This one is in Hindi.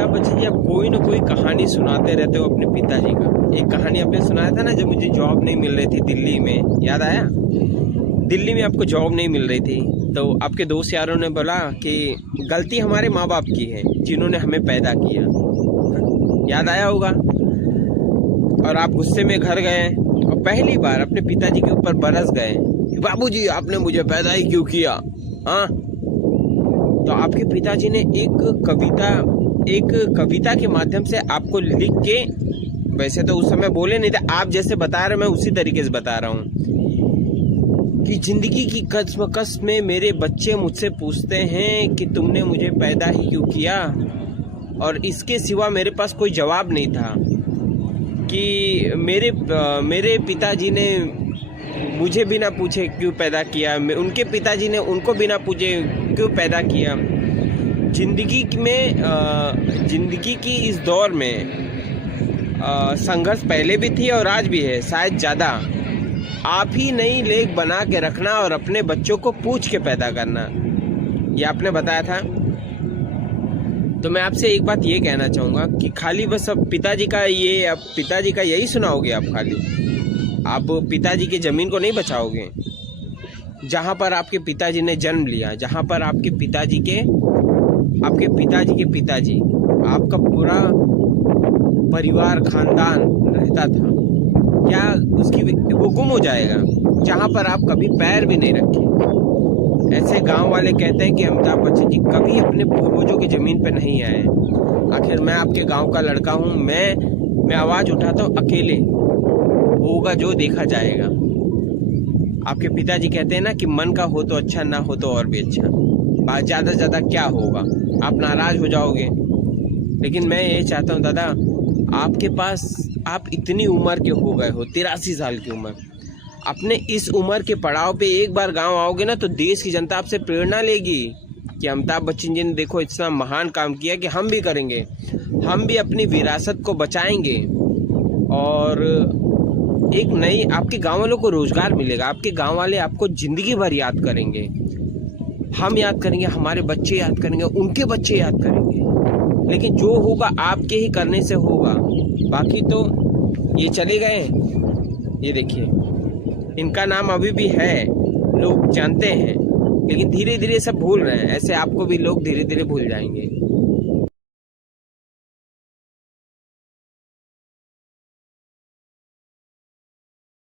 अमिताभ बच्चन जी, आप कोई ना कोई कहानी सुनाते रहते हो अपने पिताजी का। एक कहानी आपने सुनाया था ना, जब मुझे जॉब नहीं मिल रही थी दिल्ली में, याद आया? दिल्ली में आपको जॉब नहीं मिल रही थी तो आपके दोस्त यारों ने बोला कि गलती हमारे माँ बाप की है जिन्होंने हमें पैदा किया, याद आया होगा। और आप गुस्से में घर गए और पहली बार अपने पिताजी के ऊपर बरस गए कि बाबूजी आपने मुझे पैदा ही क्यों किया। हाँ, तो आपके पिताजी ने एक कविता के माध्यम से आपको लिख के, वैसे तो उस समय बोले नहीं थे, आप जैसे बता रहे मैं उसी तरीके से बता रहा हूँ कि जिंदगी की कश्मकश में मेरे बच्चे मुझसे पूछते हैं कि तुमने मुझे पैदा ही क्यों किया, और इसके सिवा मेरे पास कोई जवाब नहीं था कि मेरे पिताजी ने मुझे बिना पूछे क्यों पैदा किया, उनके पिताजी ने उनको बिना पूछे क्यों पैदा किया। जिंदगी की इस दौर में संघर्ष पहले भी थी और आज भी है, शायद ज़्यादा। आप ही नई लेख बना के रखना और अपने बच्चों को पूछ के पैदा करना, ये आपने बताया था। तो मैं आपसे एक बात ये कहना चाहूँगा कि खाली बस अब पिताजी का यही सुनाओगे आप? खाली आप पिताजी की ज़मीन को नहीं बचाओगे, जहाँ पर आपके पिताजी ने जन्म लिया, जहाँ पर आपके पिताजी के पिताजी आपका पूरा परिवार खानदान रहता था, क्या वो गुम हो जाएगा? जहाँ पर आप कभी पैर भी नहीं रखे। ऐसे गांव वाले कहते हैं कि अमिताभ बच्चन जी कभी अपने पूर्वजों की ज़मीन पर नहीं आए। आखिर मैं आपके गांव का लड़का हूं, मैं आवाज़ उठाता हूं, अकेले होगा जो देखा जाएगा। आपके पिताजी कहते हैं ना कि मन का हो तो अच्छा, ना हो तो और भी अच्छा। ज़्यादा से ज़्यादा क्या होगा, आप नाराज़ हो जाओगे। लेकिन मैं ये चाहता हूँ दादा, आपके पास आप इतनी उम्र के हो गए हो, 83 साल की उम्र, अपने इस उम्र के पड़ाव पे एक बार गांव आओगे ना तो देश की जनता आपसे प्रेरणा लेगी कि अमिताभ बच्चन जी ने देखो इतना महान काम किया कि हम भी करेंगे, हम भी अपनी विरासत को बचाएंगे। और एक नई आपके गांव वालों को रोजगार मिलेगा, आपके गांव वाले आपको जिंदगी भर याद करेंगे, हम याद करेंगे, हमारे बच्चे याद करेंगे, उनके बच्चे याद करेंगे। लेकिन जो होगा आपके ही करने से होगा। बाकी तो ये चले गए, ये देखिए इनका नाम अभी भी है, लोग जानते हैं, लेकिन धीरे धीरे सब भूल रहे हैं। ऐसे आपको भी लोग धीरे धीरे भूल जाएंगे।